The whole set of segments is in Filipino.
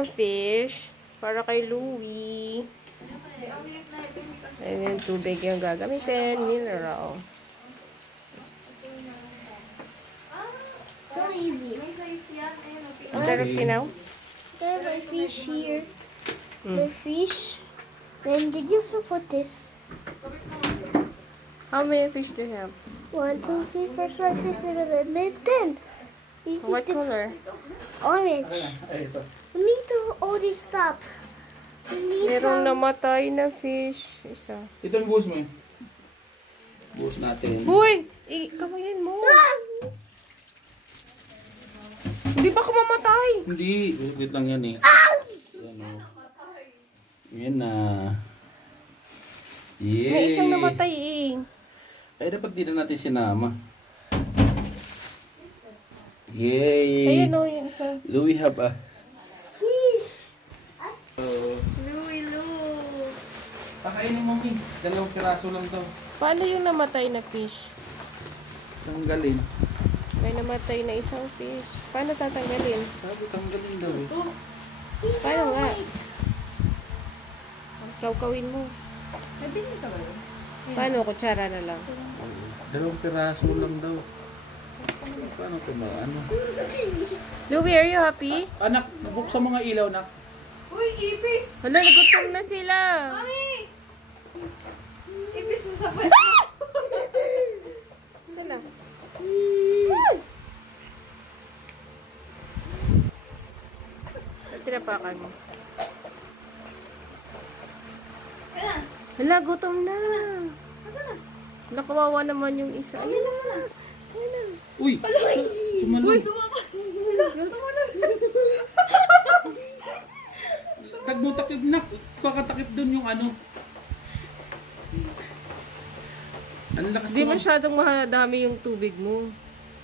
Fish para kay Louie. Ayan yung tubig yung gagamitin. Mineral. So easy. Sarap kinaw? There's a fish here. The fish. Then did you put this? How many fish do you have? 1, 2, 3, first one, fish, and then 10. What color? Orange. We need to only stop. We need Merong some. namatay na fish. Isa. Ito yung buhos mo eh. Buhos natin. Hoy! Kamayin mo. Hindi ba ka mamatay? Hindi. Wait lang yan eh. Yan o. Yan na. Yay! May isang namatay eh. Ay, dapat di na natin sinama. Yay! Ayan o yung isa. Louie have a... Louie. Kakainin mo, King. 2 piraso lang to. Paano yung namatay na fish? Tanggalin. May namatay na isang fish. Paano tatanggalin? Sabi, tanggalin daw eh. Paano nga? Kawkawin mo. Paano? Kutsara na lang. 2 piraso lang daw. Paano ito ba? Ano? Louie, are you happy? Anak, buksan mga ilaw, nak. Uy, ipis! Hala, nagutom na sila. Mami! Ipis na sabay. Sana? Tinapakan mo. Kaya na. Hala, gutom na. Nakawawa naman yung isa. Ayun na. Ayun na. Uy! Tumalon. Tagmo takip na. Kakatakip dun yung ano. Ang lakas Hindi naman. masyadong mahadami yung tubig mo.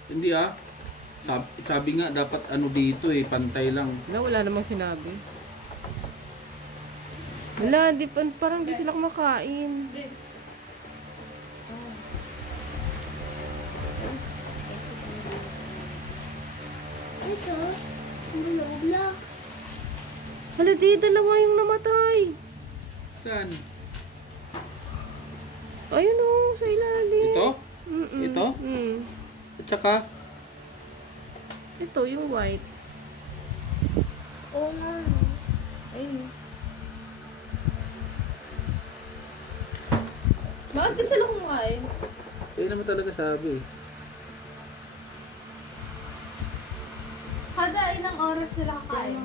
Hindi ah. Sabi nga dapat ano dito eh. Pantay lang. Wala namang sinabi. Wala, parang di sila kumakain. Ito. Blocks. Hala, di, dalawa yung namatay. Saan? Ayun o, sa ilalim. Ito? Mm-mm. Ito? Mm. At saka? Ito, yung white. Oh no. Ayun. Bakit di sila kumain? Eh naman talaga sabi eh. Kada ilang oras sila kakain?